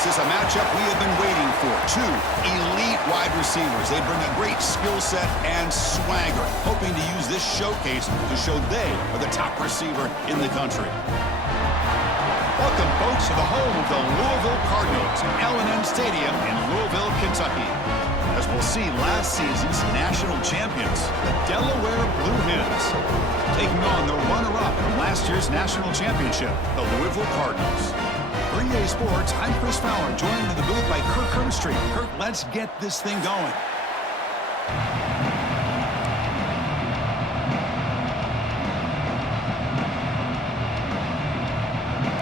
This is a matchup we have been waiting for. Two elite wide receivers. They bring a great skill set and swagger, hoping to use this showcase to show they are the top receiver in the country. Welcome, folks, to the home of the Louisville Cardinals, L&N Stadium in Louisville, Kentucky. As we'll see, last season's national champions, the Delaware Blue Hens, taking on the runner-up in last year's national championship, the Louisville Cardinals. For EA Sports, I'm Chris Fowler, joined in the booth by Kirk Herbstreit. Kirk, let's get this thing going.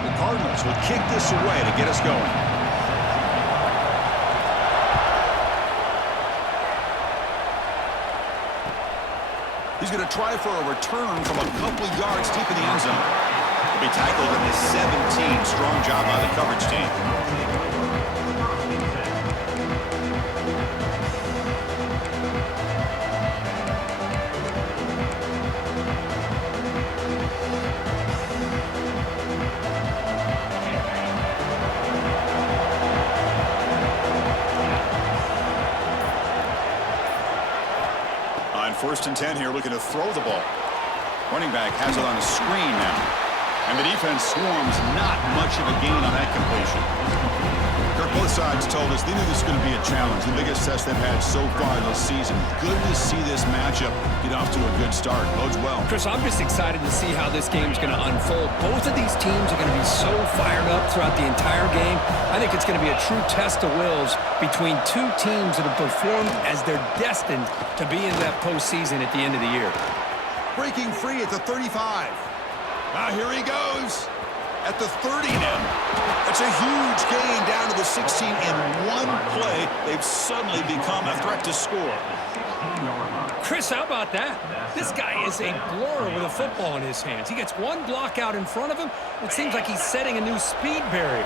The Cardinals will kick this away to get us going. He's going to try for a return from a couple of yards deep in the end zone. He'll be tackled at the 17. Strong job by the coverage team. First and 10 here, looking to throw the ball. Running back has it on a screen now. And the defense swarms, not much of a gain on that completion. Kirk, both sides told us they knew this was going to be a challenge. The biggest test they've had so far this season. Good to see this matchup get off to a good start. Bodes well. Chris, I'm just excited to see how this game's going to unfold. Both of these teams are going to be so fired up throughout the entire game. I think it's going to be a true test of wills between two teams that have performed as they're destined to be in that postseason at the end of the year. Breaking free at the 35. Now here he goes. At the 30 now. That's a huge gain down to the 16 in one play. They've suddenly become a threat to score. Chris, how about that? This guy is a blower with a football in his hands. He gets one block out in front of him. It seems like he's setting a new speed barrier.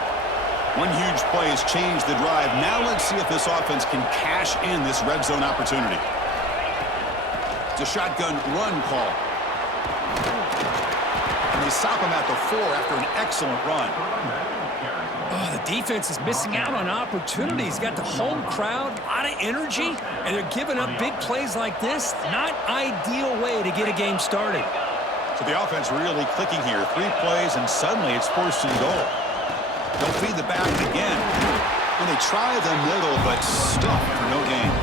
One huge play has changed the drive. Now let's see if this offense can cash in this red zone opportunity. It's a shotgun run call. And they stop him at the 4 after an excellent run. Oh, the defense is missing out on opportunities. Got the home crowd, a lot of energy, and they're giving up big plays like this. Not ideal way to get a game started. So the offense really clicking here. 3 plays, and suddenly it's forced and goal. They'll feed the back again. And they try the middle, but stuffed for no gain.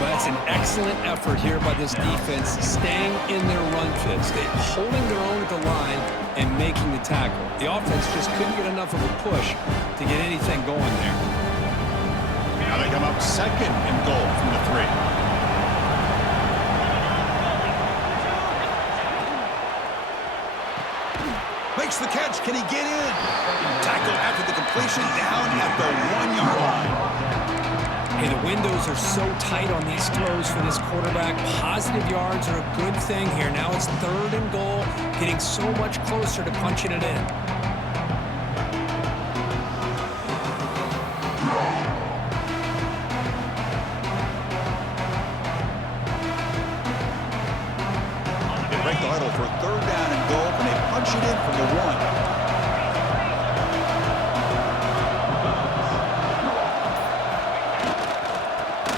But it's an excellent effort here by this defense, staying in their run fits. They're holding their own at the line and making the tackle. The offense just couldn't get enough of a push to get anything going there. Now they come up second and goal from the 3. Makes the catch. Can he get in? Tackled after the completion, down at the 1-yard line. Hey, the windows are so tight on these throws for this quarterback. Positive yards are a good thing here. Now it's 3rd and goal, getting so much closer to punching it in. They break the huddle for 3rd down and goal, and they punch it in from the 1.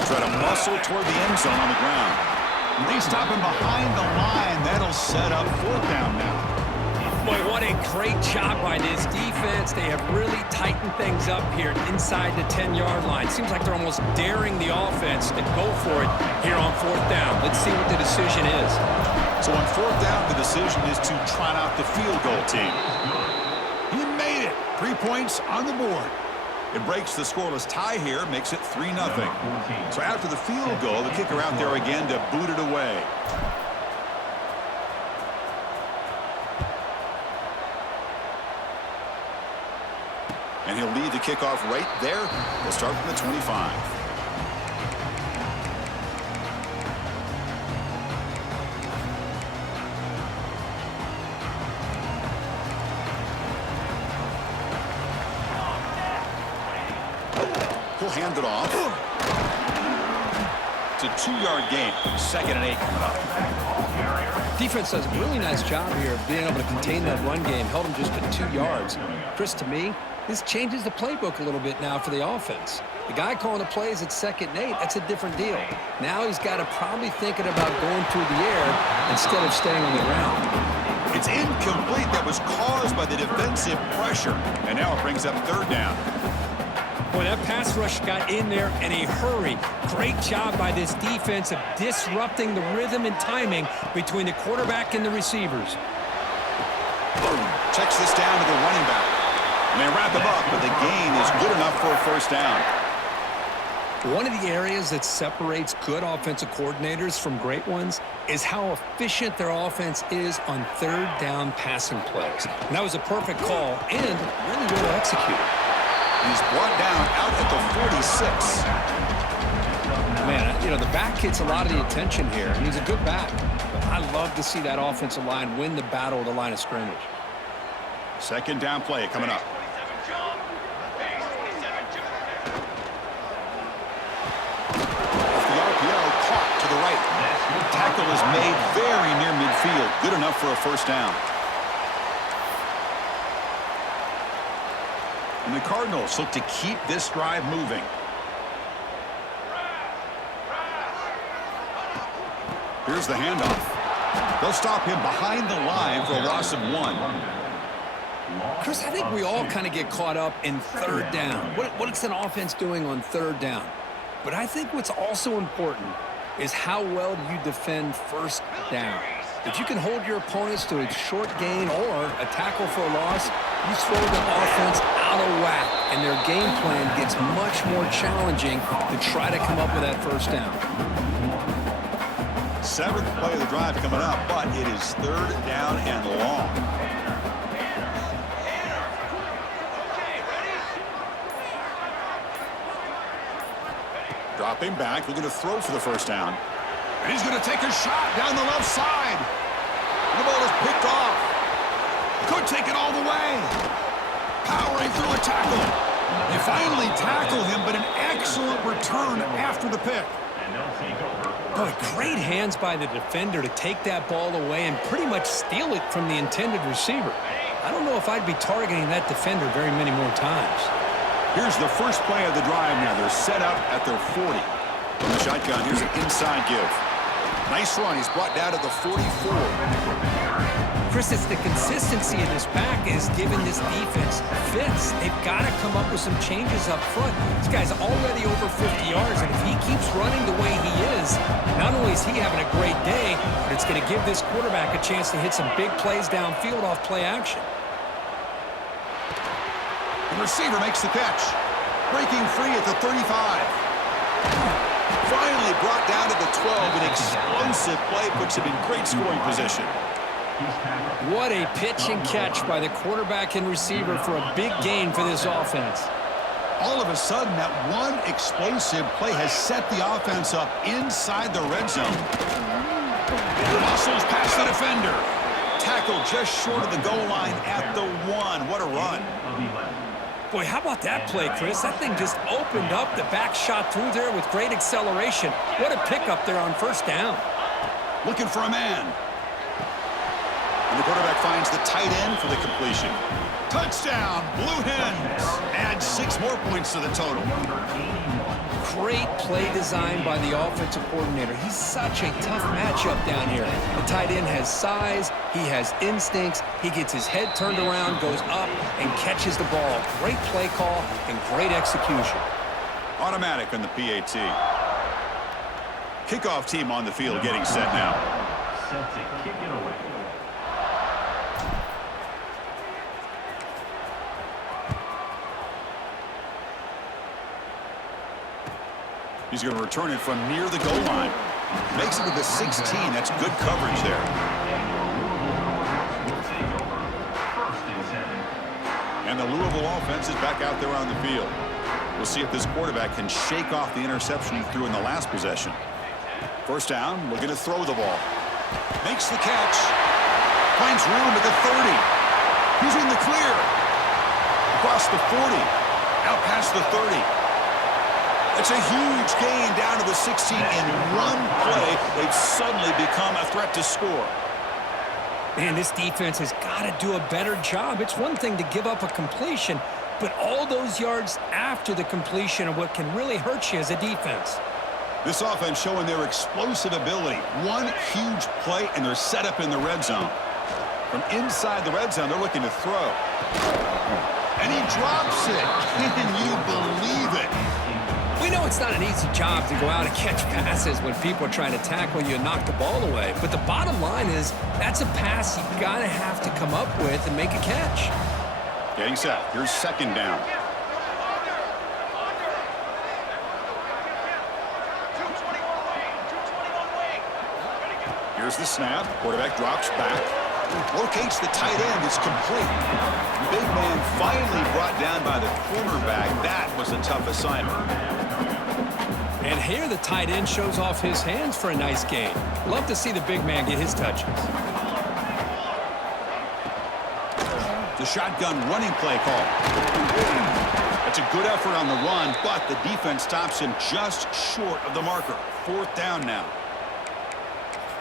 Try to muscle toward the end zone on the ground. They stop him behind the line. That'll set up 4th down now. Boy, what a great job by this defense. They have really tightened things up here inside the 10-yard line. Seems like they're almost daring the offense to go for it here on 4th down. Let's see what the decision is. So on 4th down, the decision is to trot out the field goal team. He made it. 3 points on the board. It breaks the scoreless tie here, makes it 3-0. So after the field goal, the kicker out there again to boot it away. And he'll lead the kickoff right there. They'll start from the 25. He'll hand it off. It's a 2-yard gain. 2nd and 8 coming up. Defense does a really nice job here of being able to contain that run game. Held them just to 2 yards. Chris, to me, this changes the playbook a little bit now for the offense. The guy calling the plays at 2nd and 8, that's a different deal. Now he's got to probably thinking about going through the air instead of staying on the ground. It's incomplete. That was caused by the defensive pressure. And now it brings up 3rd down. Boy, that pass rush got in there in a hurry. Great job by this defense of disrupting the rhythm and timing between the quarterback and the receivers. Checks this down to the running back. And they wrap him up, but the gain is good enough for a 1st down. One of the areas that separates good offensive coordinators from great ones is how efficient their offense is on 3rd down passing plays. And that was a perfect call and really well executed. He's brought down out at the 46. Man, you know, the back gets a lot of the attention here, and he's a good back. But I love to see that offensive line win the battle of the line of scrimmage. 2nd down play coming up. Off the RPO, caught to the right. Tackle is made very near midfield. Good enough for a 1st down. And the Cardinals look to keep this drive moving. Here's the handoff. They'll stop him behind the line for a loss of 1. Chris, I think we all kind of get caught up in 3rd down. What's an offense doing on 3rd down? But I think what's also important is how well do you defend 1st down. If you can hold your opponents to a short gain or a tackle for a loss, you throw the offense out of whack, and their game plan gets much more challenging to try to come up with that 1st down. 7th play of the drive coming up, but it is 3rd down and long. Dropping back, looking to throw for the 1st down. And he's going to take a shot down the left side. The ball is picked off. Could take it all the way. Powering through a tackle. They finally tackle him, but an excellent return after the pick. Boy, great hands by the defender to take that ball away and pretty much steal it from the intended receiver. I don't know if I'd be targeting that defender very many more times. Here's the 1st play of the drive now. They're set up at their 40. From the shotgun, here's an inside give. Nice run. He's brought down to the 44. Chris, it's the consistency of this back is giving this defense fits. They've got to come up with some changes up front. This guy's already over 50 yards, and if he keeps running the way he is, not only is he having a great day, but it's going to give this quarterback a chance to hit some big plays downfield off play action. The receiver makes the catch. Breaking free at the 35. Finally brought down to the 12. An explosive play puts him in great scoring position. What a pitch and catch by the quarterback and receiver for a big gain for this offense. All of a sudden, that one explosive play has set the offense up inside the red zone. Muscles past the defender. Tackle just short of the goal line at the 1. What a run. Boy, how about that play, Chris? That thing just opened up. The back shot through there with great acceleration. What a pickup there on 1st down. Looking for a man. And the quarterback finds the tight end for the completion. Touchdown, Blue Hens. Add 6 more points to the total. Great play design by the offensive coordinator. He's such a tough matchup down here. The tight end has size, he has instincts, he gets his head turned around, goes up, and catches the ball. Great play call and great execution. Automatic on the PAT. Kickoff team on the field getting set now. Set to kick it away. He's going to return it from near the goal line. Makes it to the 16. That's good coverage there. And the Louisville offense is back out there on the field. We'll see if this quarterback can shake off the interception he threw in the last possession. 1st down, looking to throw the ball. Makes the catch. Finds room at the 30. He's in the clear. Across the 40. Out past the 30. It's a huge gain down to the 16 in one play. They've suddenly become a threat to score. Man, this defense has got to do a better job. It's one thing to give up a completion, but all those yards after the completion are what can really hurt you as a defense. This offense showing their explosive ability. One huge play, and they're set up in the red zone. From inside the red zone, they're looking to throw. And he drops it. Can you believe it? We know it's not an easy job to go out and catch passes when people are trying to tackle you and knock the ball away. But the bottom line is that's a pass you got to have to come up with and make a catch. Getting set. Here's second down. Here's the snap. Quarterback drops back. Locates the tight end. It's complete. Big man finally brought down by the cornerback. That was a tough assignment. And here the tight end shows off his hands for a nice gain. Love to see the big man get his touches. The shotgun running play call. That's a good effort on the run, but the defense stops him just short of the marker. Fourth down now.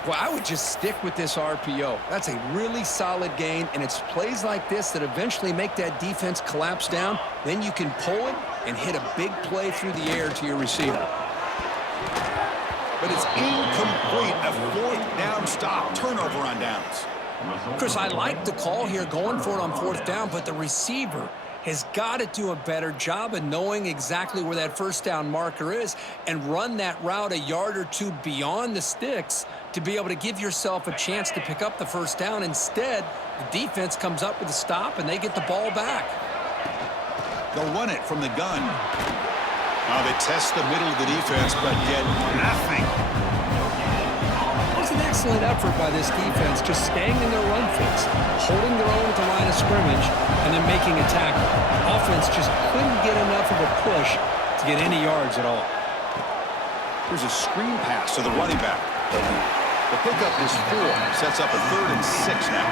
Well, I would just stick with this RPO. That's a really solid gain, and it's plays like this that eventually make that defense collapse down. Then you can pull it and hit a big play through the air to your receiver. But it's incomplete. A fourth down stop. Turnover on downs. Chris, I like the call here going for it on fourth down, but the receiver has got to do a better job of knowing exactly where that first down marker is and run that route a yard or two beyond the sticks to be able to give yourself a chance to pick up the first down. Instead, the defense comes up with a stop and they get the ball back. They'll run it from the gun. Now they test the middle of the defense, but get nothing. It was an excellent effort by this defense, just staying in their run fits, holding their own at the line of scrimmage, and then making a tackle. Offense just couldn't get enough of a push to get any yards at all. Here's a screen pass to the running back. The pickup is 4. Sets up a 3rd and 6 now.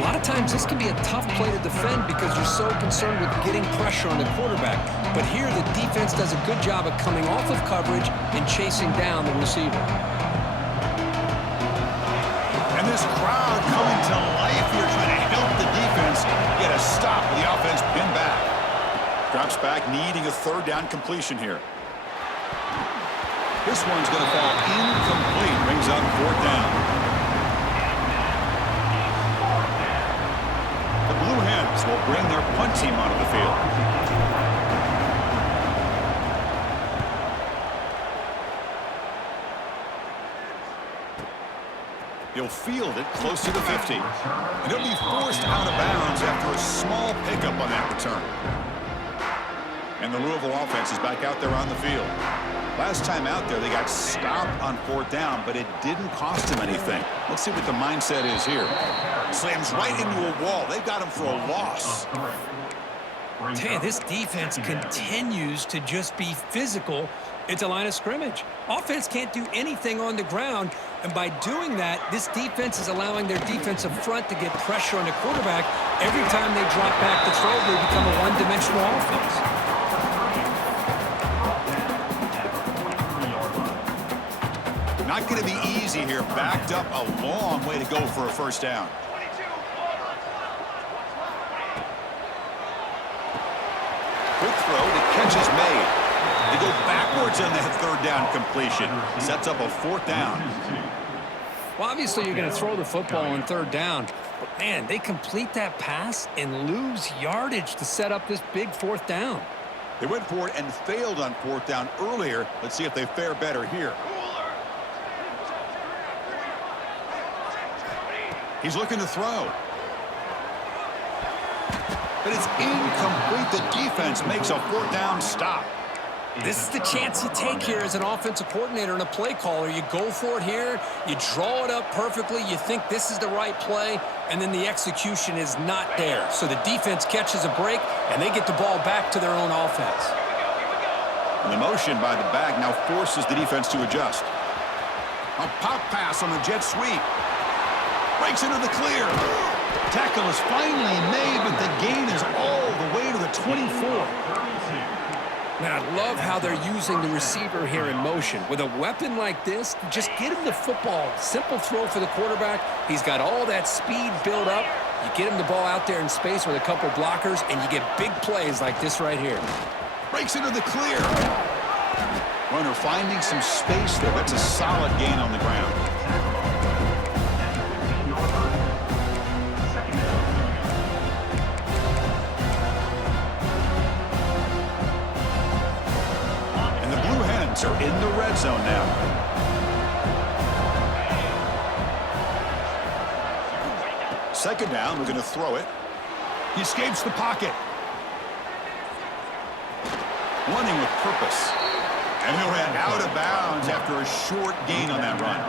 A lot of times this can be a tough play to defend because you're so concerned with getting pressure on the quarterback. But here the defense does a good job of coming off of coverage and chasing down the receiver. And this crowd coming to life here trying to help the defense get a stop with the offense pinned back. Drops back, needing a 3rd down completion here. This one's going to fall incomplete. Brings up 4th down. Blue Hens will bring their punt team onto the field. He'll field it close to the 50. And he'll be forced out of bounds after a small pickup on that return. And the Louisville offense is back out there on the field. Last time out there, they got stopped on 4th down, but it didn't cost him anything. Let's see what the mindset is here. Slams right into a wall. They've got him for a loss. Hey, this defense continues to just be physical at the line of scrimmage. Offense can't do anything on the ground, and by doing that, this defense is allowing their defensive front to get pressure on the quarterback. Every time they drop back to throw, they become a one-dimensional offense. Not going to be easy here. Backed up a long way to go for a first down. Quick throw. The catch is made. They go backwards on that 3rd down completion. Sets up a 4th down. Well, obviously you're going to throw the football on 3rd down. But, man, they complete that pass and lose yardage to set up this big 4th down. They went for it and failed on 4th down earlier. Let's see if they fare better here. He's looking to throw. But it's incomplete. The defense makes a 4th down stop. This is the chance you take here as an offensive coordinator and a play caller. You go for it here. You draw it up perfectly. You think this is the right play, and then the execution is not there. So the defense catches a break, and they get the ball back to their own offense. And the motion by the back now forces the defense to adjust. A pop pass on the jet sweep. Breaks into the clear. Tackle is finally made, but the gain is all the way to the 24. Man, I love how they're using the receiver here in motion. With a weapon like this, just get him the football. Simple throw for the quarterback. He's got all that speed built up. You get him the ball out there in space with a couple blockers, and you get big plays like this right here. Breaks into the clear. Runner finding some space there. That's a solid gain on the ground. And the Blue Hens are in the red zone now. Second down, we're going to throw it. He escapes the pocket. Running with purpose. And he ran out of bounds after a short gain on that run.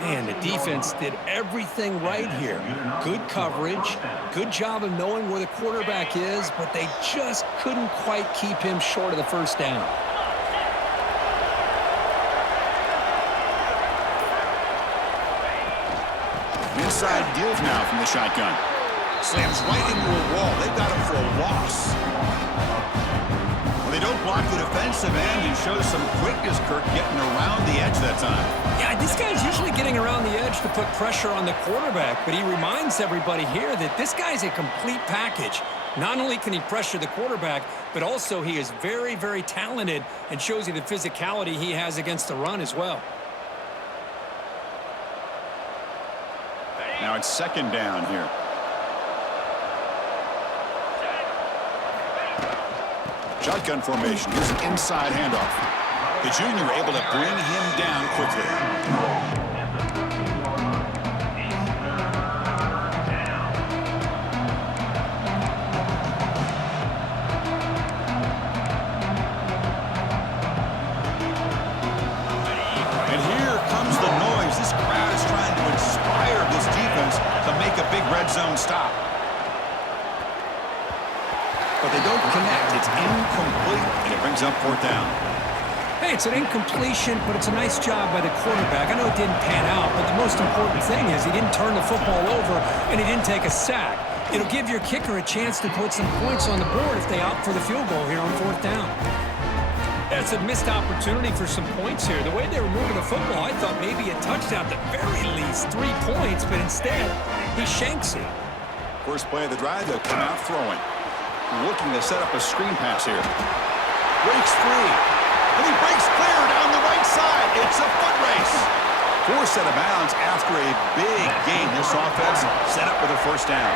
Man, the defense did everything right here. Good coverage, good job of knowing where the quarterback is, but they just couldn't quite keep him short of the first down. Inside deals now from the shotgun. Slams right into a wall. They've got him for a loss. Well, they don't block the defensive end and shows some quickness, Kirk, getting around the edge that time. Yeah, this guy's usually getting around the edge to put pressure on the quarterback, but he reminds everybody here that this guy's a complete package. Not only can he pressure the quarterback, but also he is very, very talented and shows you the physicality he has against the run as well. Now it's second down here. Shotgun formation. Here's an inside handoff. The junior able to bring him down quickly. And here comes the noise. This crowd is trying to inspire this defense to make a big red zone stop. But they don't connect. It's incomplete, and it brings up fourth down. Hey, it's an incompletion, but it's a nice job by the quarterback. I know it didn't pan out, but the most important thing is he didn't turn the football over, and he didn't take a sack. It'll give your kicker a chance to put some points on the board if they opt for the field goal here on fourth down. That's a missed opportunity for some points here. The way they were moving the football, I thought maybe a touchdown, at the very least 3 points, but instead, he shanks it. First play of the drive, they'll come out throwing. Looking to set up a screen pass here. Breaks free. And he breaks clear down the right side. It's a foot race. Forced out of bounds after a big gain. This offense set up with a first down.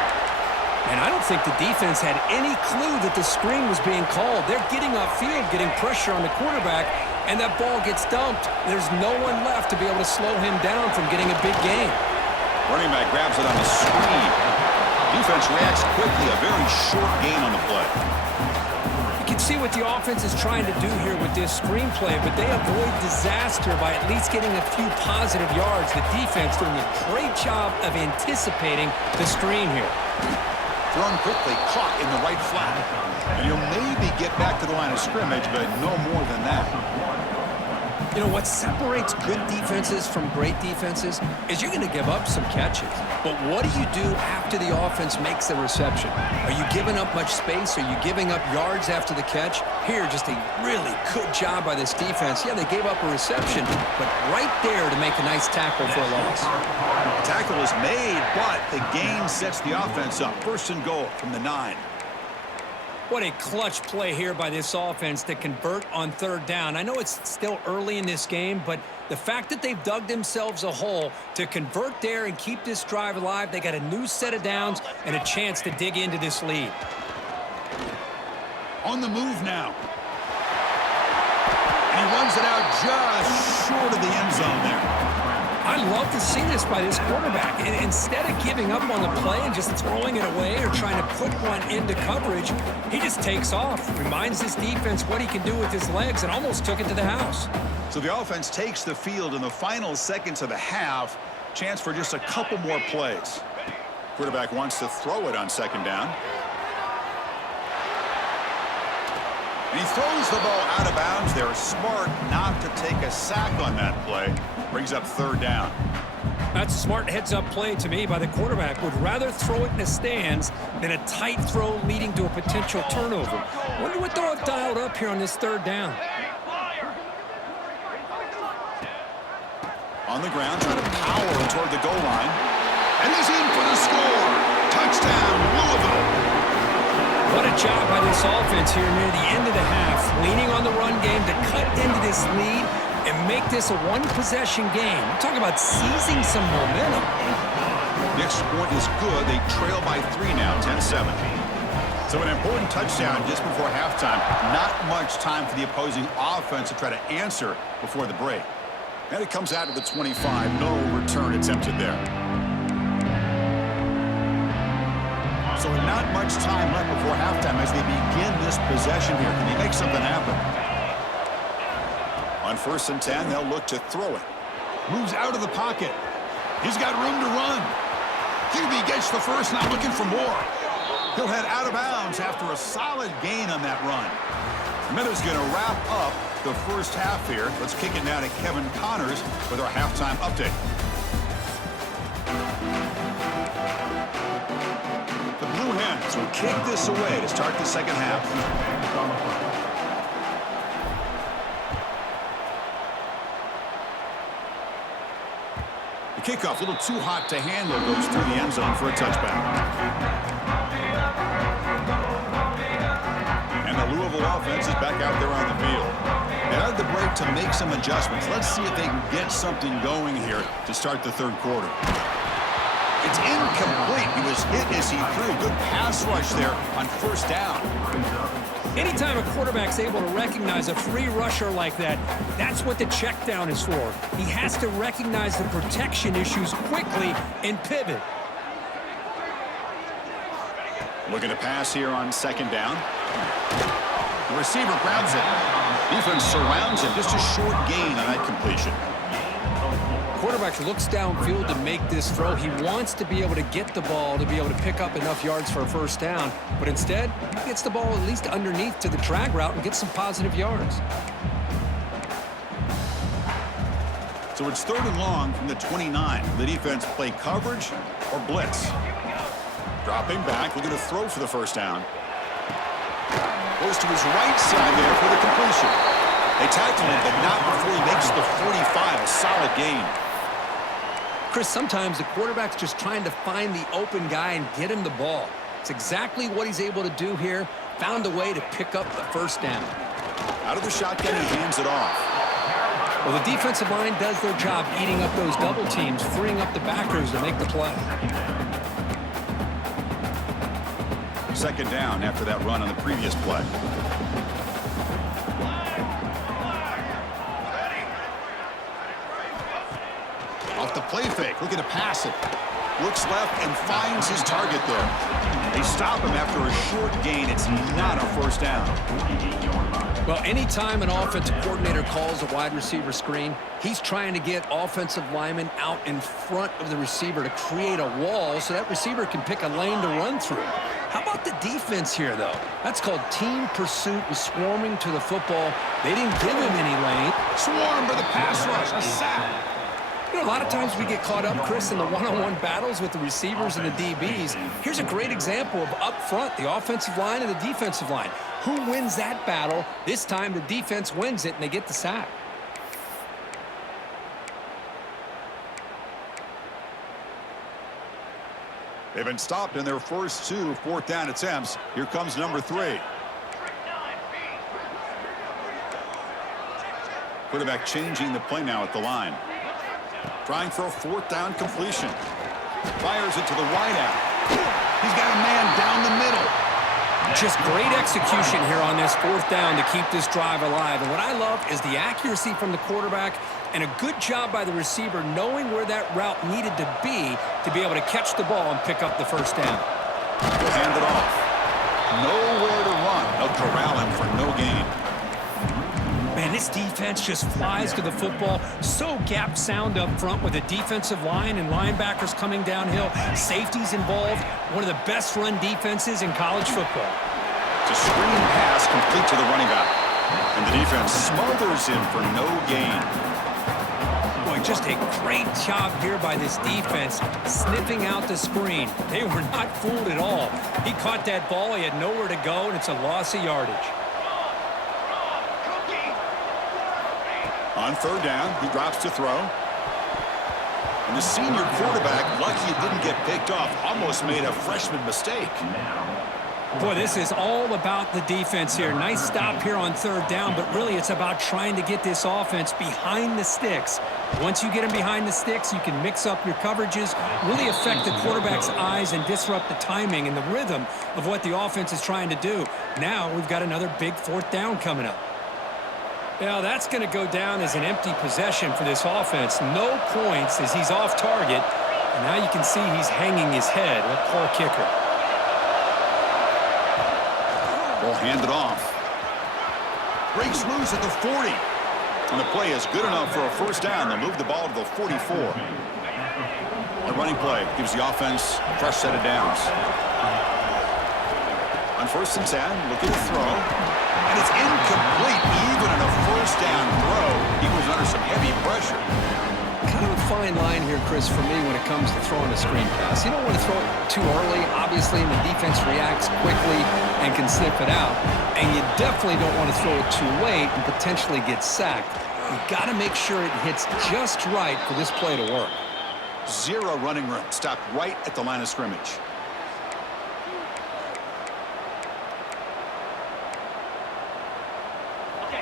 And I don't think the defense had any clue that the screen was being called. They're getting upfield, getting pressure on the quarterback, and that ball gets dumped. There's no one left to be able to slow him down from getting a big gain. Running back grabs it on the screen. Defense reacts quickly. A very short gain on the play. You can see what the offense is trying to do here with this screenplay, but they avoid disaster by at least getting a few positive yards. The defense doing a great job of anticipating the screen here. Thrown quickly, caught in the right flat. And you'll maybe get back to the line of scrimmage, but no more than that. You know, what separates good defenses from great defenses is you're going to give up some catches. But what do you do after the offense makes the reception? Are you giving up much space? Are you giving up yards after the catch? Here, just a really good job by this defense. Yeah, they gave up a reception, but right there to make a nice tackle for a loss. Tackle is made, but the gain sets the offense up. First and goal from the 9. What a clutch play here by this offense to convert on third down. I know it's still early in this game, but the fact that they've dug themselves a hole to convert there and keep this drive alive, they got a new set of downs and a chance to dig into this lead. On the move now. And he runs it out just short of the end zone there. I love to see this by this quarterback. And instead of giving up on the play and just throwing it away or trying to put one into coverage, he just takes off. Reminds his defense what he can do with his legs and almost took it to the house. So the offense takes the field in the final seconds of the half. Chance for just a couple more plays. Quarterback wants to throw it on second down. And he throws the ball out of bounds. They're smart not to take a sack on that play. Brings up third down. That's a smart heads-up play to me by the quarterback. Would rather throw it in the stands than a tight throw leading to a potential turnover. Wonder what they'll have dialed up here on this third down. On the ground, trying to power toward the goal line. And he's in for the score. Touchdown, Louisville. What a job by this offense here near the end of the half, leaning on the run game to cut into this lead and make this a one-possession game. Talk about seizing some momentum. The extra point is good. They trail by 3 now, 10-7. So an important touchdown just before halftime. Not much time for the opposing offense to try to answer before the break. And it comes out to the 25. No return attempted there. So not much time left before halftime as they begin this possession here. Can he make something happen? On 1st and 10, they'll look to throw it. Moves out of the pocket. He's got room to run. QB gets the first, now looking for more. He'll head out of bounds after a solid gain on that run. Miller's going to wrap up the first half here. Let's kick it now to Kevin Connors with our halftime update. The Blue Hens will kick this away to start the second half. The kickoff, a little too hot to handle, goes through the end zone for a touchback. And the Louisville offense is back out there on the field. They had the break to make some adjustments. Let's see if they can get something going here to start the third quarter. It's incomplete. He was hit as he threw. Good pass rush there on 1st down. Anytime a quarterback's able to recognize a free rusher like that, that's what the check down is for. He has to recognize the protection issues quickly and pivot. Looking to pass here on 2nd down. The receiver grabs it. Defense surrounds him. Just a short gain on that completion. Quarterback looks downfield to make this throw. He wants to be able to get the ball to be able to pick up enough yards for a 1st down. But instead, he gets the ball at least underneath to the drag route and gets some positive yards. So it's 3rd and long from the 29. The defense play coverage or blitz. Dropping back, looking to throw for the 1st down. Goes to his right side there for the completion. They tackle him, but not before he makes the 45. A solid gain. Chris, sometimes the quarterback's just trying to find the open guy and get him the ball. It's exactly what he's able to do here. Found a way to pick up the 1st down. Out of the shotgun, he hands it off. Well, the defensive line does their job eating up those double teams, freeing up the backers to make the play. 2nd down after that run on the previous play. Off the play fake, looking to pass it. Looks left and finds his target there. They stop him after a short gain. It's not a 1st down. Well, anytime an offensive coordinator calls a wide receiver screen, he's trying to get offensive linemen out in front of the receiver to create a wall so that receiver can pick a lane to run through. How about the defense here, though? That's called team pursuit and swarming to the football. They didn't give him any lane. Swarm for the pass rush. A sack. You know, a lot of times we get caught up, Chris, in the one-on-one battles with the receivers and the DBs. Here's a great example of up front, the offensive line and the defensive line. Who wins that battle? This time the defense wins it and they get the sack. They've been stopped in their first 2 4th down attempts. Here comes number 3. Quarterback changing the play now at the line. Trying for a 4th down completion. Fires it to the wide out. He's got a man down the middle. Just great execution here on this 4th down to keep this drive alive. And what I love is the accuracy from the quarterback and a good job by the receiver knowing where that route needed to be able to catch the ball and pick up the 1st down. He'll hand it off. Nowhere to run. They'll corral him for no gain. Man, this defense just flies to the football. So gap sound up front with the defensive line and linebackers coming downhill. Safeties involved. One of the best run defenses in college football. It's a screen pass complete to the running back. And the defense smothers him for no gain. Boy, Just a great job here by this defense, sniffing out the screen. They were not fooled at all. He caught that ball, he had nowhere to go, and it's a loss of yardage. On third down, he drops to throw. And the senior quarterback, lucky it didn't get picked off, almost made a freshman mistake. Boy, this is all about the defense here. Nice stop here on third down, but really it's about trying to get this offense behind the sticks. Once you get them behind the sticks, you can mix up your coverages, really affect the quarterback's eyes and disrupt the timing and the rhythm of what the offense is trying to do. Now we've got another big fourth down coming up. Now that's going to go down as an empty possession for this offense. No points as he's off target. And now you can see he's hanging his head. A poor kicker. Ball handed off. Breaks loose at the 40. And the play is good enough for a first down. They'll move the ball to the 44. The running play gives the offense a fresh set of downs. On first and 10, look at the throw. And it's incomplete. Even in a first down throw, he was under some heavy pressure. Kind of a fine line here, Chris, for me when it comes to throwing a screen pass. You don't want to throw it too early, obviously, and the defense reacts quickly and can sniff it out. And you definitely don't want to throw it too late and potentially get sacked. You've got to make sure it hits just right for this play to work. Zero running room. Stopped right at the line of scrimmage.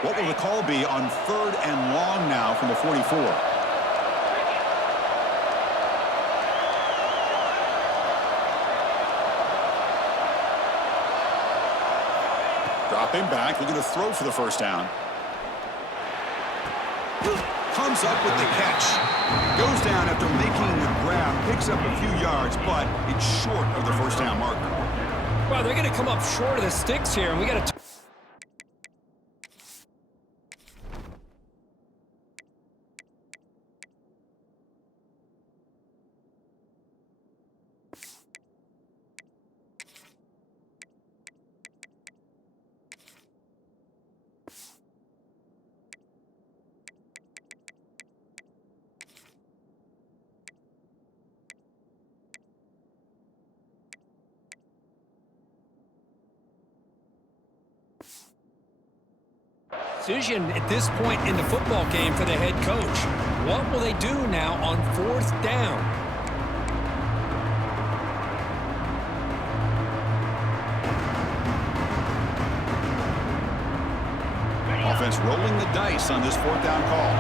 What will the call be on third and long now from the 44? Dropping back, looking to throw for the first down. Comes up with the catch. Goes down after making the grab, picks up a few yards, but it's short of the first down marker. Well, they're going to come up short of the sticks here, and we got to... Decision at this point in the football game for the head coach. What will they do now on fourth down? Offense rolling the dice on this fourth down call.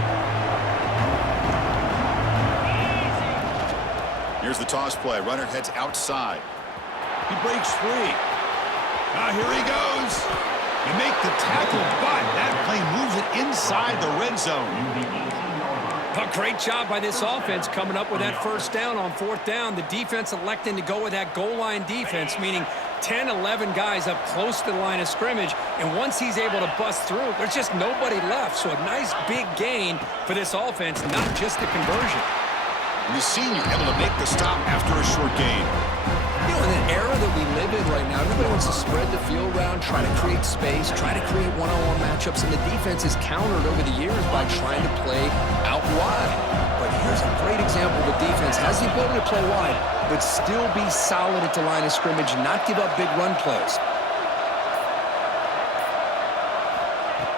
Here's the toss play. Runner heads outside. He breaks free. Now here he goes. You make the tackle, but that play moves it inside the red zone. A great job by this offense coming up with that first down on fourth down. The defense electing to go with that goal line defense, meaning 10, 11 guys up close to the line of scrimmage. And once he's able to bust through, there's just nobody left. So a nice big gain for this offense, not just a conversion. And the senior able to make the stop after a short gain. You know, in an era that we live in right now, everybody wants to spread the field around, try to create space, try to create one-on-one matchups, and the defense is countered over the years by trying to play out wide. But here's a great example of a defense has the ability to play wide, but still be solid at the line of scrimmage, not give up big run plays.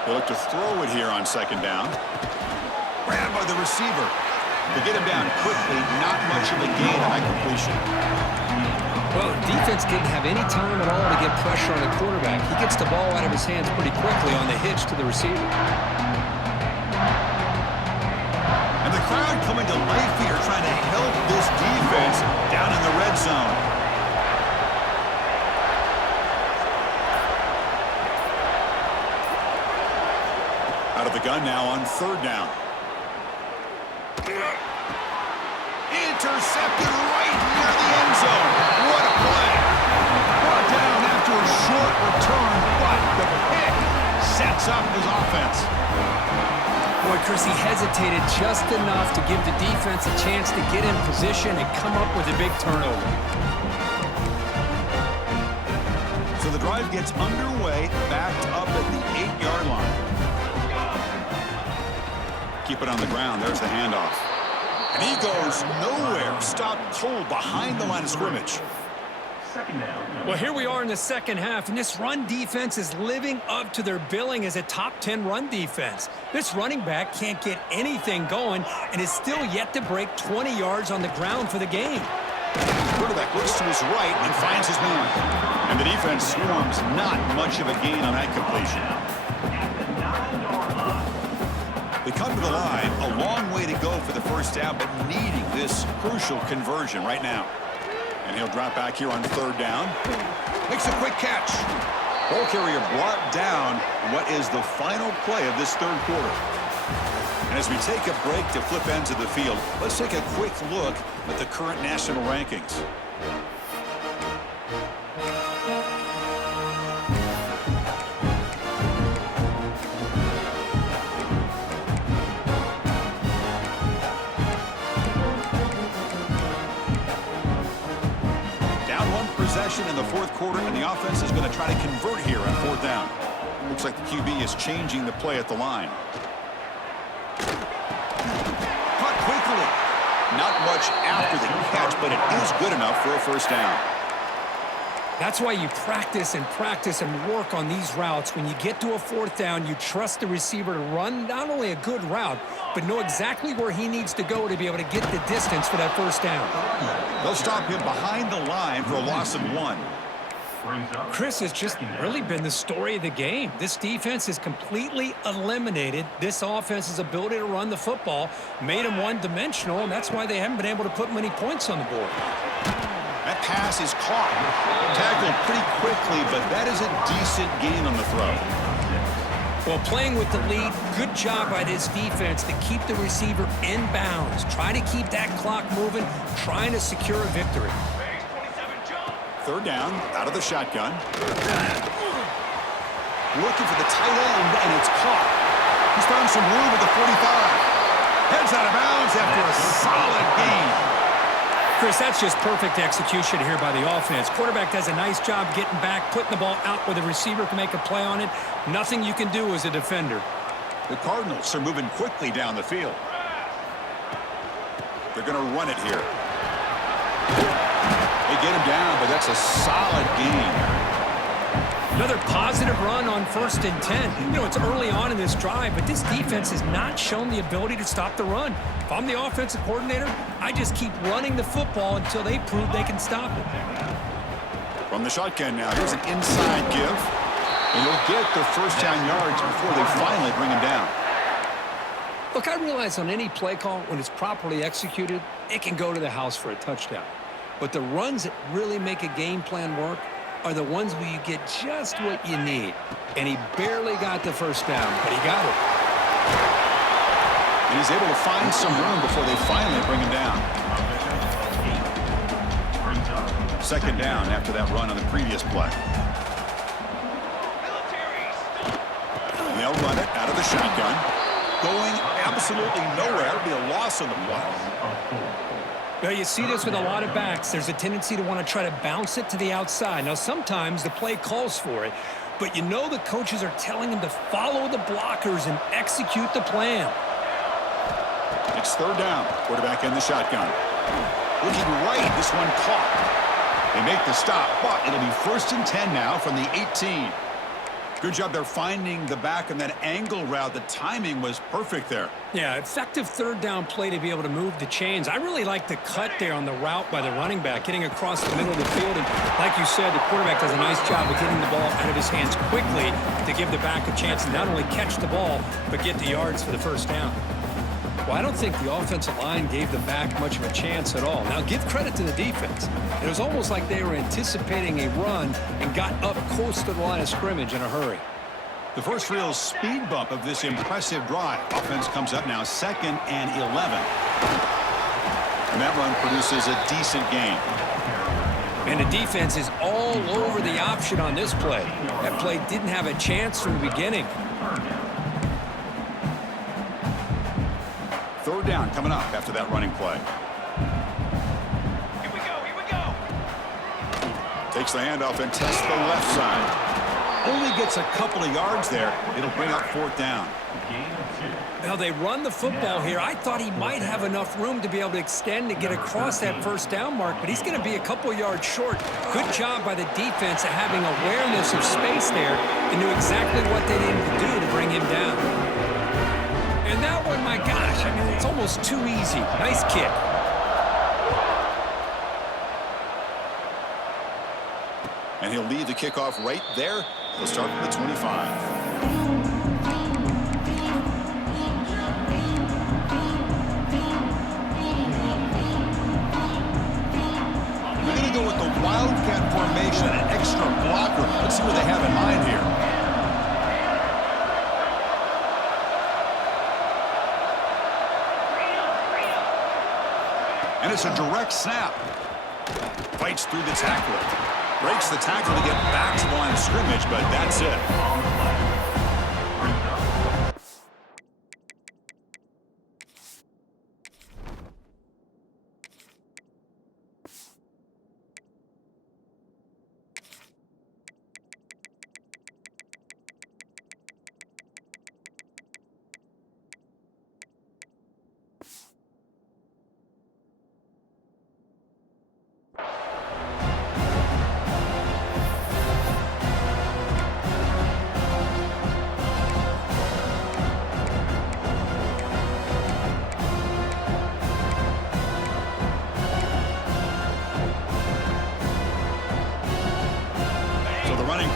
They look to throw it here on second down. Grabbed by the receiver. They get him down quickly, not much of a gain on that completion. Well, defense didn't have any time at all to get pressure on the quarterback. He gets the ball out of his hands pretty quickly on the hitch to the receiver. And the crowd coming to life here, trying to help this defense down in the red zone. Out of the gun now on third down. Intercepted right near the end zone. What a play. Brought down after a short return, but the pick sets up his offense. Boy, Chris, he hesitated just enough to give the defense a chance to get in position and come up with a big turnover. So the drive gets underway, backed up at the 8-yard line. keep it on the ground. There's the handoff. And he goes nowhere. Stopped cold behind the line of scrimmage. Well, here we are in the second half, and this run defense is living up to their billing as a top 10 run defense. This running back can't get anything going and is still yet to break 20 yards on the ground for the game. Quarterback looks to his right and finds his man. And the defense swarms. Not much of a gain on that completion. They come to the line. A long way to go for the first down, but needing this crucial conversion right now. And he'll drop back here on third down. Makes a quick catch. Ball carrier brought down. What is the final play of this third quarter? And as we take a break to flip ends of the field, let's take a quick look at the current national rankings. In the fourth quarter, and the offense is going to try to convert here on fourth down. Looks like the QB is changing the play at the line. Caught quickly. Not much after the catch, but it is good enough for a first down. That's why you practice and work on these routes. When you get to a fourth down, you trust the receiver to run not only a good route, but know exactly where he needs to go to be able to get the distance for that first down. They'll stop him behind the line for a loss of 1. Chris, has just really been the story of the game. This defense has completely eliminated this offense's ability to run the football, made them one-dimensional, and that's why they haven't been able to put many points on the board. That pass is caught. Tackled pretty quickly, but that is a decent gain on the throw. Well, playing with the lead, good job by this defense to keep the receiver in bounds. Try to keep that clock moving, trying to secure a victory. Third down, out of the shotgun. Looking for the tight end, and it's caught. He's found some room at the 45. Heads out of bounds after a solid gain. Chris, that's just perfect execution here by the offense. Quarterback does a nice job getting back, putting the ball out where the receiver can make a play on it. Nothing you can do as a defender. The Cardinals are moving quickly down the field. They're going to run it here. They get him down, but that's a solid gain. Another positive run on 1st and 10. You know, it's early on in this drive, but this defense has not shown the ability to stop the run. If I'm the offensive coordinator, I just keep running the football until they prove they can stop it. From the shotgun now, here's an inside give. And he'll get the first down yards before they finally bring him down. Look, I realize on any play call, when it's properly executed, it can go to the house for a touchdown. But the runs that really make a game plan work are the ones where you get just what you need. And he barely got the first down, but he got it. And he's able to find some room before they finally bring him down. Second down after that run on the previous play. And they'll run it out of the shotgun. Going absolutely nowhere. It'll be a loss on the play. Well, you see this with a lot of backs. There's a tendency to want to try to bounce it to the outside. Now, sometimes the play calls for it, but you know the coaches are telling them to follow the blockers and execute the plan. It's third down. Quarterback in the shotgun. Looking right. This one caught. They make the stop, but it'll be 1st and 10 now from the 18. Good job there finding the back on that angle route. The timing was perfect there. Yeah, effective third down play to be able to move the chains. I really like the cut there on the route by the running back, getting across the middle of the field. And like you said, the quarterback does a nice job of getting the ball out of his hands quickly to give the back a chance to not only catch the ball, but get the yards for the first down. Well, I don't think the offensive line gave the back much of a chance at all. Now, give credit to the defense. It was almost like they were anticipating a run and got up close to the line of scrimmage in a hurry. The first real speed bump of this impressive drive. Offense comes up now 2nd and 11. And that run produces a decent gain. And the defense is all over the option on this play. That play didn't have a chance from the beginning. Third down coming up after that running play. Here we go. Takes the handoff and tests the left side. Only gets a couple of yards there. It'll bring up 4th down. Now, they run the football here. I thought he might have enough room to be able to extend and get across that 1st down mark, but he's going to be a couple yards short. Good job by the defense of having awareness of space there and knew exactly what they needed to do to bring him down. And that one, my gosh, I mean, it's almost too easy. Nice kick. And he'll leave the kickoff right there. He'll start from the 25. Go with the wildcat formation and an extra blocker. Let's see what they have in mind here. And it's a direct snap. Fights through the tackler. Breaks the tackle to get back to the line of scrimmage, but that's it.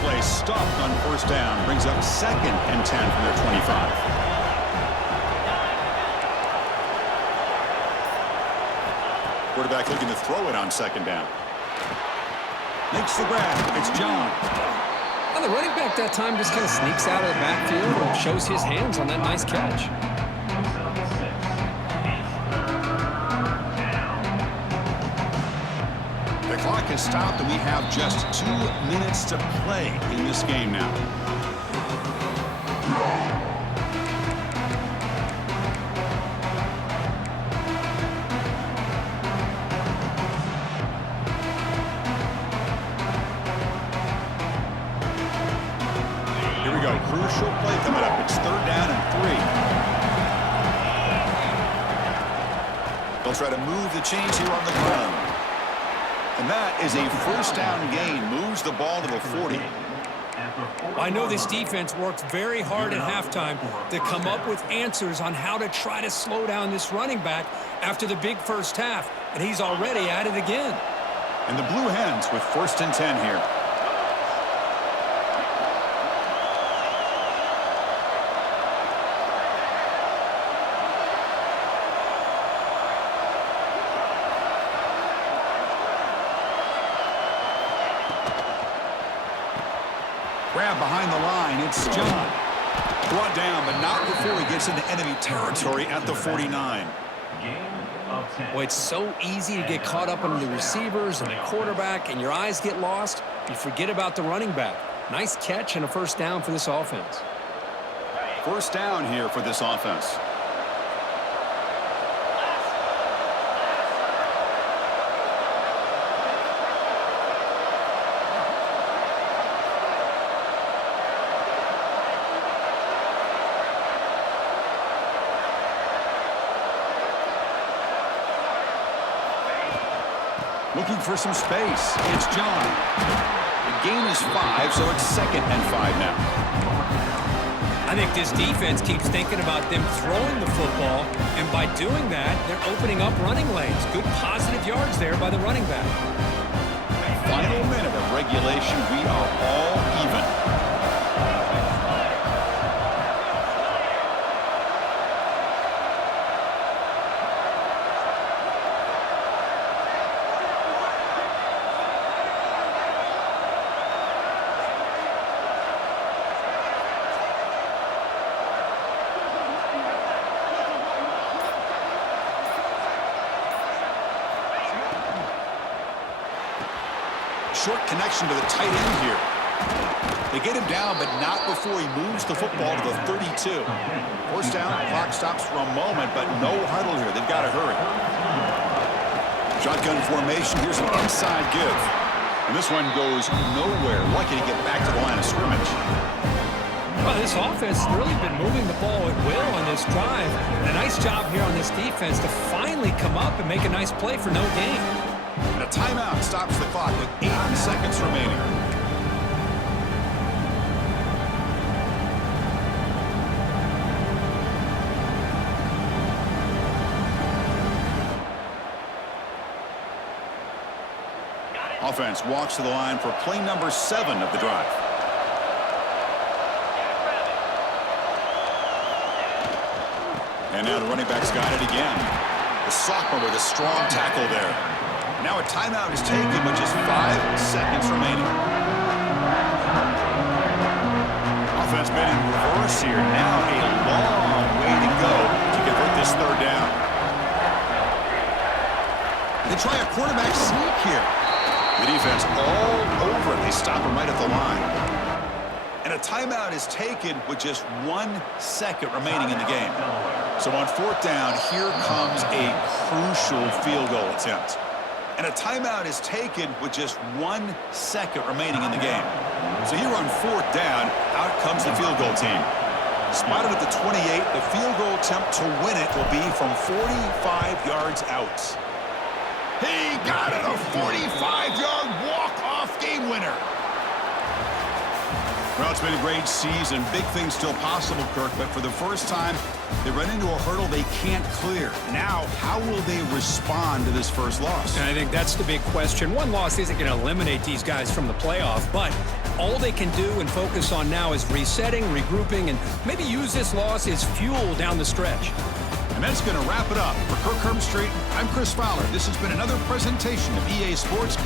Play stopped on 1st down, brings up 2nd and 10 from their 25. Quarterback looking to throw it on 2nd down. Makes the grab. It's John. Well, the running back that time just kind of sneaks out of the backfield and shows his hands on that nice catch. The clock has stopped, and we have just 2 minutes to play in this game now. Here we go. Crucial play coming up. It's 3rd down and 3. They'll try to move the chains here on the ground. And that is a 1st down gain. Moves the ball to the 40. I know this defense worked very hard at halftime to come up with answers on how to try to slow down this running back after the big 1st half. And he's already at it again. And the Blue Hens with 1st and 10 here. Grab behind the line. It's John. Brought down, but not before he gets into enemy territory at the 49. Boy, it's so easy to get caught up on the receivers and the quarterback, and your eyes get lost. You forget about the running back. Nice catch and a 1st down for this offense. 1st down here for this offense. Looking for some space. It's John. The gain is 5, so it's 2nd and 5 now. I think this defense keeps thinking about them throwing the football, and by doing that, they're opening up running lanes. Good positive yards there by the running back. Final minute of regulation. We are all even. Short connection to the tight end here. They get him down, but not before he moves the football to the 32. 1st down, clock stops for a moment, but no huddle here. They've got to hurry. Shotgun formation. Here's an inside give. And this one goes nowhere. Lucky to get back to the line of scrimmage. this offense has really been moving the ball at will on this drive. And a nice job here on this defense to finally come up and make a nice play for no gain. And a timeout stops the clock with 8 seconds remaining. Offense walks to the line for play number 7 of the drive. And now the running back's got it again. The sophomore with a strong tackle there. Now a timeout is taken with just 5 seconds remaining. Offense been in reverse here. Now a long way to go to convert this third down. They try a quarterback sneak here. The defense all over it. They stop him right at the line. And a timeout is taken with just 1 second remaining in the game. So on fourth down, here comes a crucial field goal attempt. And a timeout is taken with just 1 second remaining in the game. So here on fourth down, out comes the field goal team. Spotted at the 28, the field goal attempt to win it will be from 45 yards out. He got it, a 45-yard walk-off game winner. Well, it's been a great season. Big things still possible, Kirk, but for the first time, they run into a hurdle they can't clear. Now, how will they respond to this first loss? And I think that's the big question. One loss isn't going to eliminate these guys from the playoff, but all they can do and focus on now is resetting, regrouping, and maybe use this loss as fuel down the stretch. And that's going to wrap it up. For Kirk Herbstreit, I'm Chris Fowler. This has been another presentation of EA Sports